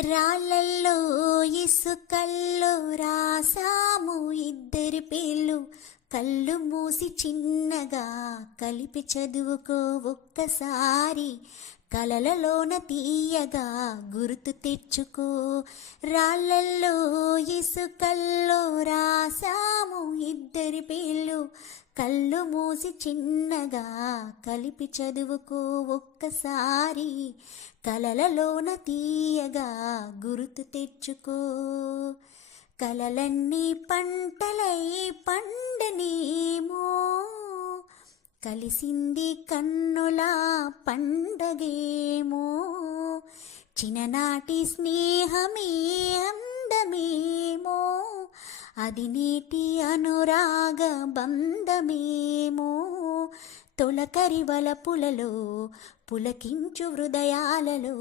రాళ్ళల్లో ఇసుకల్లో రాసాము ఇద్దరి పేర్లు, కళ్ళు మూసి చిన్నగా కలిపి చదువుకో ఒక్కసారి, కలలలోన తీయగా గుర్తు తెచ్చుకో. రాళ్ళల్లో ఇసుకల్లో రాసాము ఇద్దరి పేర్లు, కళ్ళు మూసి చిన్నగా కలిపి చదువుకో ఒక్కసారి, కలలలోన తీయగా గుర్తు తెచ్చుకో. కలలన్నీ పంటలై పండనేమో, కలిసింది కన్నుల పండగేమో, చిన్ననాటి స్నేహమే అందమేమో, అది నీటి అనురాగ బంధమేమో, తొలకరి వలపులలో పులకించు హృదయాలలో